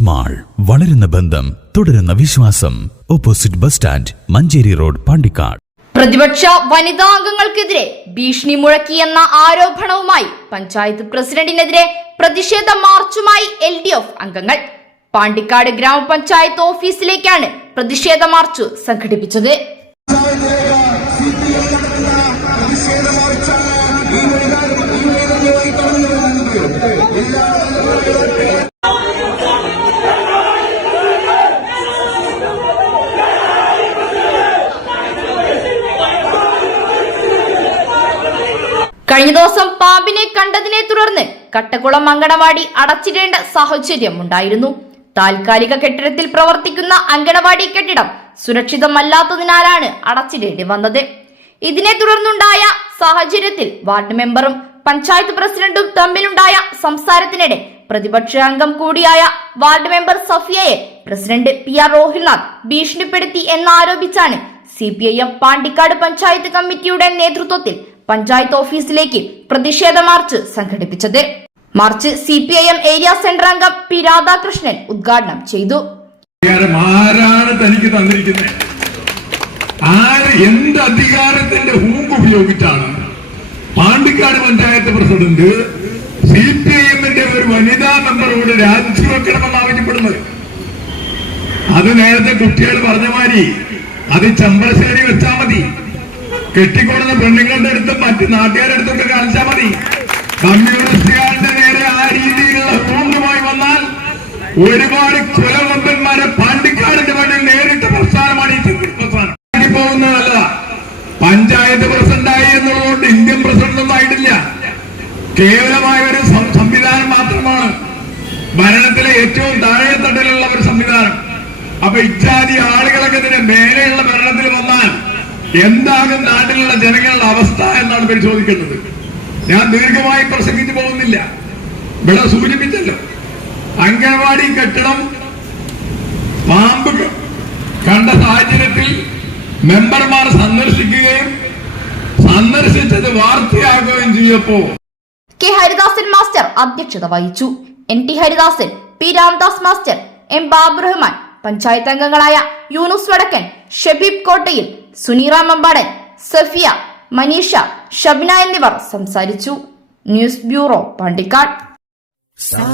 Jose mall, വളരുന്ന ബന്ധം, തുടരുന്ന വിശ്വാസം. Opposite bus stand, Manjeri road, Pandikkad. പ്രതിപക്ഷ വനിതാ അംഗങ്ങൾക്കെതിരെ ഭീഷണി മുഴക്കിയെന്ന ആരോപണവുമായി പഞ്ചായത്ത് പ്രസിഡന്റിനെതിരെ പ്രതിഷേധ മാർച്ചുമായി LDF അംഗങ്ങൾ പാണ്ടിക്കാട് ഗ്രാമപഞ്ചായത്ത് ഓഫീസിലേക്കാണ് പ്രതിഷേധ മാർച്ച് സംഘടിപ്പിച്ചത്. കഴിഞ്ഞ ദിവസം പാമ്പിനെ കണ്ടതിനെ തുടർന്ന് കട്ടക്കുളം അങ്കണവാടി അടച്ചിടേണ്ട സാഹചര്യം ഉണ്ടായിരുന്നു. താൽക്കാലിക കെട്ടിടത്തിൽ പ്രവർത്തിക്കുന്ന അങ്കണവാടി കെട്ടിടം സുരക്ഷിതമല്ലാത്തതിനാലാണ് അടച്ചിടേണ്ടി വന്നത്. ഇതിനെ തുടർന്നുണ്ടായ സാഹചര്യത്തിൽ വാർഡ് മെമ്പറും പഞ്ചായത്ത് പ്രസിഡന്റും തമ്മിലുണ്ടായ സംസാരത്തിനിടെ പ്രതിപക്ഷ അംഗം കൂടിയായ ward member സഫിയയെ president PR Rohilnath ഭീഷണിപ്പെടുത്തി എന്നാരോപിച്ചാണ് CPIM പാണ്ടിക്കാട് പഞ്ചായത്ത് കമ്മിറ്റിയുടെ നേതൃത്വത്തിൽ പഞ്ചായത്ത് ഓഫീസിലേക്ക് പ്രതിഷേധ മാർച്ച് സംഘടിപ്പിച്ചത്. മാർച്ച് CPIM ഏരിയ സെന്റർ അംഗം P രാധാകൃഷ്ണൻ ഉദ്ഘാടനം ചെയ്തു. ആരാണ് തനിക്ക് തന്നിരിക്കുന്നത്? എന്ത് അധികാരത്തിന്റെ ഹൂമ്പ് ഉപയോഗിച്ചാണ് പാണ്ടിക്കാട് പഞ്ചായത്ത് പ്രസിഡന്റ് CPIMന്റെ ഒരു വനിതാ മെമ്പറോട് രാജിവെക്കണമെന്ന് ആവശ്യപ്പെടുന്നത്? അത് നേരത്തെ കുട്ടികൾ പറഞ്ഞ മാതിരി അത് ചമ്പളശ്ശേരി വെച്ചാൽ മതി, കെട്ടിക്കൊടുന്ന പെണ്ണുങ്ങളുടെ അടുത്തും മറ്റു നാട്ടുകാരുടെ അടുത്തൊക്കെ കാണിച്ചാൽ മതി. കമ്മ്യൂണിസ്റ്റുകാരുടെ നേരെ ആ രീതിയിലുള്ള ഹൂണ്ടുമായി വന്നാൽ ഒരുപാട് കുലകൊമ്പന്മാരെ പാണ്ടിക്കാടിന്റെ മണ്ണിൽ നേരിട്ട പ്രസ്ഥാനമാണ് ഈ പ്രസ്ഥാനം. പോകുന്നതല്ല. പഞ്ചായത്ത് പ്രസിഡന്റായി എന്നുള്ളതുകൊണ്ട് ഇന്ത്യൻ പ്രസിഡന്റ് ഒന്നും ആയിട്ടില്ല. കേവലമായ ഒരു സംവിധാനം മാത്രമാണ്, ഭരണത്തിലെ ഏറ്റവും താഴെത്തട്ടിലുള്ള ഒരു സംവിധാനം. അപ്പൊ ഇത്യാദി ആളുകളൊക്കെ ഇതിന് മേലെയുള്ള ഭരണത്തിൽ വന്നാൽ എന്താകും നാട്ടിലുള്ള ജനങ്ങളുടെ അവസ്ഥ എന്നാണ് പരിശോധിക്കേണ്ടത്. ഞാൻ ദീർഘമായി പ്രസംഗിച്ചു പോകുന്നില്ല. ഇവിടെ സൂചിപ്പിച്ചല്ലോ, അംഗൻവാടി കെട്ടിടം പാമ്പ് കണ്ട സാഹചര്യത്തിൽ മെമ്പർമാർ സന്ദർശിക്കുകയും സന്ദർശിച്ചത് വാർത്തയാകുകയും ചെയ്യപ്പോ K ഹരിദാസൻ മാസ്റ്റർ അധ്യക്ഷത വഹിച്ചു. NT Haridasan, P Ramdas master, M Baburahman, panchayat അംഗങ്ങളായ യൂനുസ് വടക്കൻ, ഷബീബ് കോട്ടയിൽ, സുനീറ മമ്പാടൻ, സഫിയ, മനീഷ, ഷബ്ന എന്നിവർ സംസാരിച്ചു. News bureau, Pandikkad. Sa